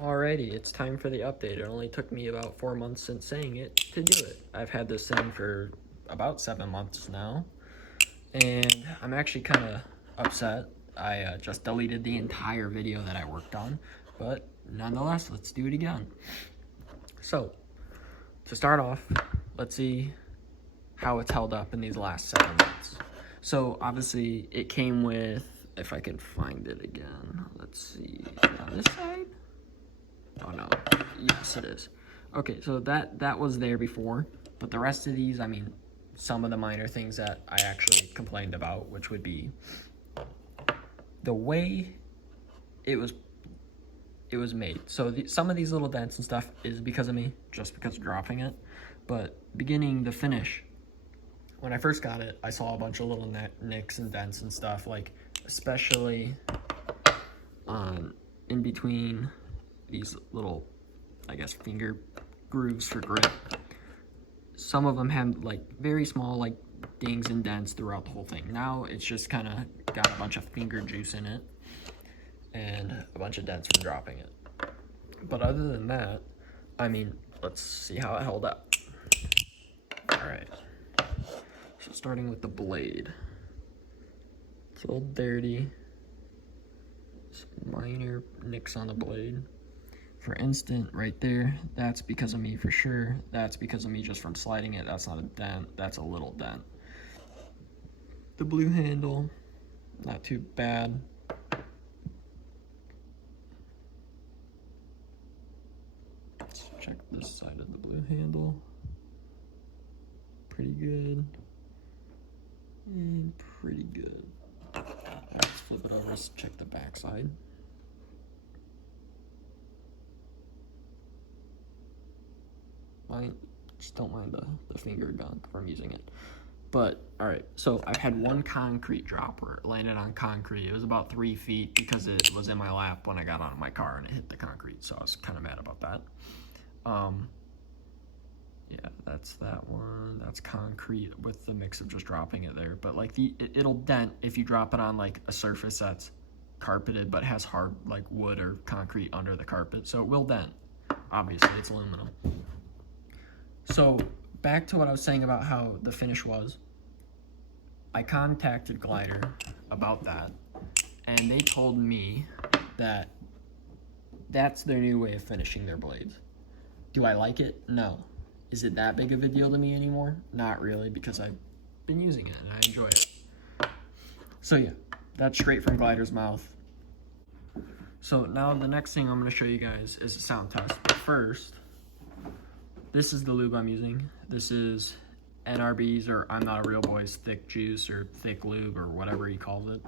Alrighty, it's time for the update. It only took me about 4 months since saying it to do it. I've had this thing for about 7 months now, and I'm actually kind of upset. I just deleted the entire video that I worked on, but nonetheless, let's do it again. So, to start off, let's see how it's held up in these last 7 months. So, obviously, it came with, if I can find it again, let's see, on this side? Oh no, yes it is. Okay, so that was there before, but the rest of these, I mean, some of the minor things that I actually complained about, which would be the way it was made. So some of these little dents and stuff is because of me, just because of dropping it, but beginning the finish, when I first got it, I saw a bunch of little nicks and dents and stuff, like especially in between these little, I guess, finger grooves for grip. Some of them have like very small like dings and dents throughout the whole thing. Now it's just kind of got a bunch of finger juice in it and a bunch of dents from dropping it. But other than that, I mean, let's see how it held up. Alright, so starting with the blade. It's a little dirty. Some minor nicks on the blade. For instance, right there, that's because of me for sure. That's because of me just from sliding it. That's not a dent, that's a little dent. The blue handle, not too bad. Let's check this side of the blue handle. Pretty good. And pretty good. Let's flip it over, let's check the back side. I just don't mind the finger gunk from using it. But, alright, so I had one concrete drop where it landed on concrete. It was about 3 feet because it was in my lap when I got out of my car and it hit the concrete, so I was kind of mad about that. Yeah, that's that one. That's concrete with the mix of just dropping it there. But, like, it'll dent if you drop it on, like, a surface that's carpeted but has hard, like, wood or concrete under the carpet. So it will dent. Obviously, it's aluminum. So, back to what I was saying about how the finish was. I contacted Glidr about that, and they told me that that's their new way of finishing their blades. Do I like it? No. Is it that big of a deal to me anymore? Not really, because I've been using it and I enjoy it. So yeah, that's straight from Glidr's mouth. So now the next thing I'm going to show you guys is a sound test. But first, this is the lube I'm using. This is NRB's, or I'm Not a Real Boy's thick juice or thick lube or whatever he calls it.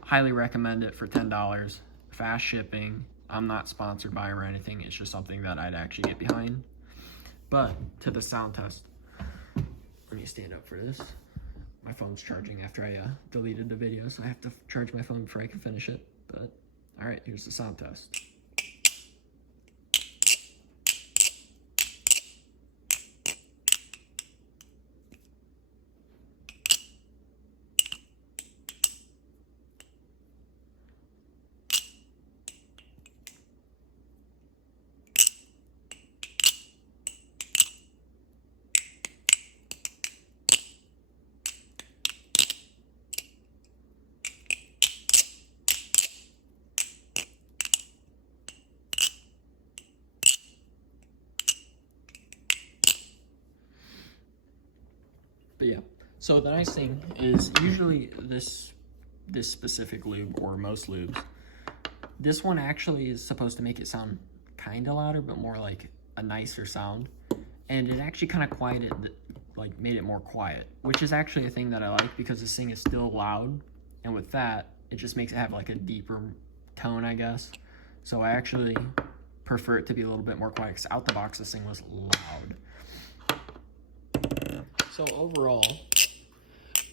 Highly recommend it for $10. Fast shipping. I'm not sponsored by or anything. It's just something that I'd actually get behind. But to the sound test. Let me stand up for this. My phone's charging after I deleted the video, so I have to charge my phone before I can finish it. But all right, here's the sound test. But yeah, so the nice thing is usually this specific lube, or most lubes, this one actually is supposed to make it sound kind of louder, but more like a nicer sound. And it actually kind of quieted, like made it more quiet, which is actually a thing that I like because this thing is still loud. And with that, it just makes it have like a deeper tone, I guess. So I actually prefer it to be a little bit more quiet because out the box, this thing was loud. So overall,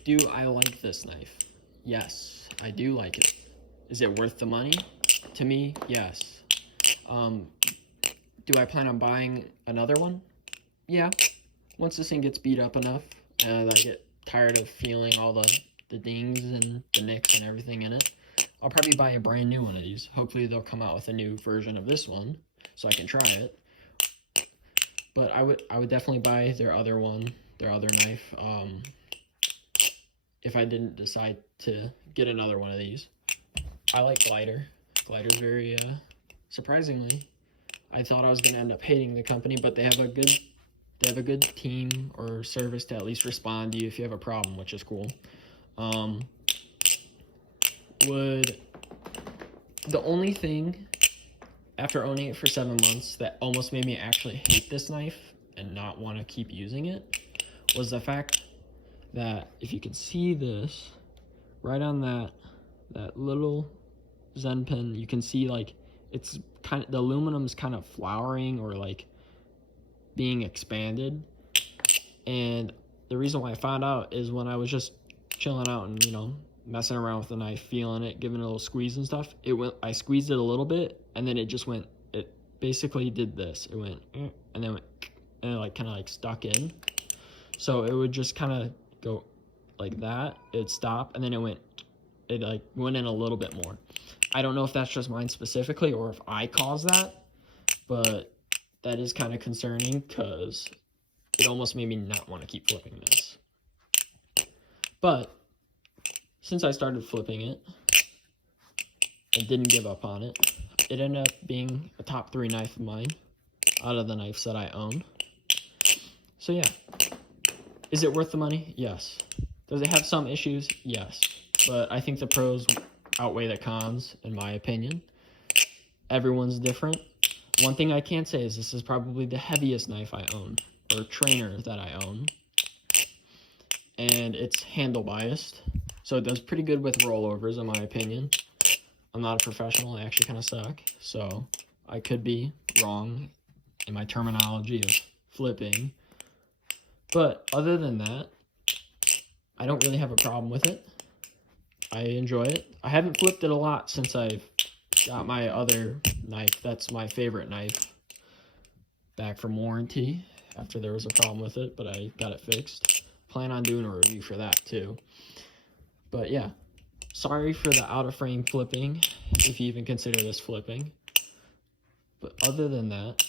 do I like this knife? Yes, I do like it. Is it worth the money? To me, yes. Do I plan on buying another one? Yeah. Once this thing gets beat up enough, and I get tired of feeling all the dings and the nicks and everything in it, I'll probably buy a brand new one of these. Hopefully they'll come out with a new version of this one so I can try it. But I would definitely buy their other one, their other knife, if I didn't decide to get another one of these. I like Glidr. Glidr's very, surprisingly, I thought I was going to end up hating the company, but they have a good team or service to at least respond to you if you have a problem, which is cool. The only thing after owning it for 7 months that almost made me actually hate this knife and not want to keep using it was the fact that if you can see this right on that little Zen pin, you can see like it's kind of, the aluminum is kind of flowering or like being expanded. And the reason why I found out is when I was just chilling out and, you know, messing around with the knife, feeling it, giving it a little squeeze and stuff. I squeezed it a little bit, and then it just went, it basically did this. It went, and then went, and it like kind of like stuck in. So it would just kind of go like that. It'd stop, and then it like went in a little bit more. I don't know if that's just mine specifically or if I caused that, but that is kind of concerning because it almost made me not want to keep flipping this. But since I started flipping it and didn't give up on it, it ended up being a top 3 knife of mine out of the knives that I own. So yeah, is it worth the money? Yes. Does it have some issues? Yes. But I think the pros outweigh the cons, in my opinion. Everyone's different. One thing I can say is this is probably the heaviest knife I own, or trainer that I own. And it's handle biased. So it does pretty good with rollovers, in my opinion. I'm not a professional. I actually kind of suck. So I could be wrong in my terminology of flipping. But other than that, I don't really have a problem with it. I enjoy it. I haven't flipped it a lot since I've got my other knife. That's my favorite knife. Back from warranty after there was a problem with it, but I got it fixed. Plan on doing a review for that too. But yeah, sorry for the out of frame flipping, if you even consider this flipping. But other than that,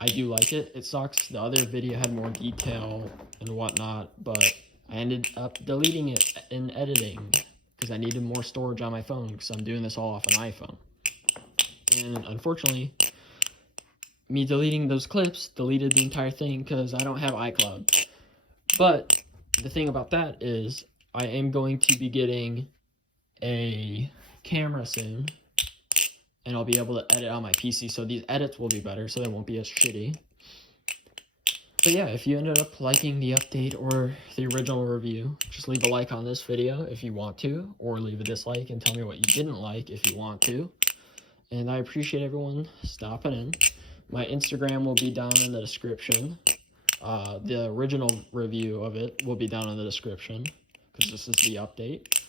I do like it. It sucks. The other video had more detail and whatnot, but I ended up deleting it in editing because I needed more storage on my phone because I'm doing this all off an iPhone. And unfortunately, me deleting those clips deleted the entire thing because I don't have iCloud. But the thing about that is I am going to be getting a camera soon, and I'll be able to edit on my PC, so these edits will be better, so they won't be as shitty. But yeah, if you ended up liking the update or the original review, just leave a like on this video if you want to, or leave a dislike and tell me what you didn't like if you want to. And I appreciate everyone stopping in. My Instagram will be down in the description. The original review of it will be down in the description, because this is the update.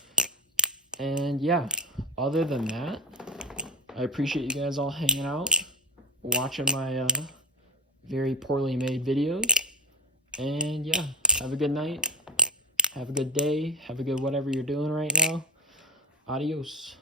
And yeah, other than that, I appreciate you guys all hanging out, watching my very poorly made videos. And yeah, have a good night, have a good day, have a good whatever you're doing right now. Adios.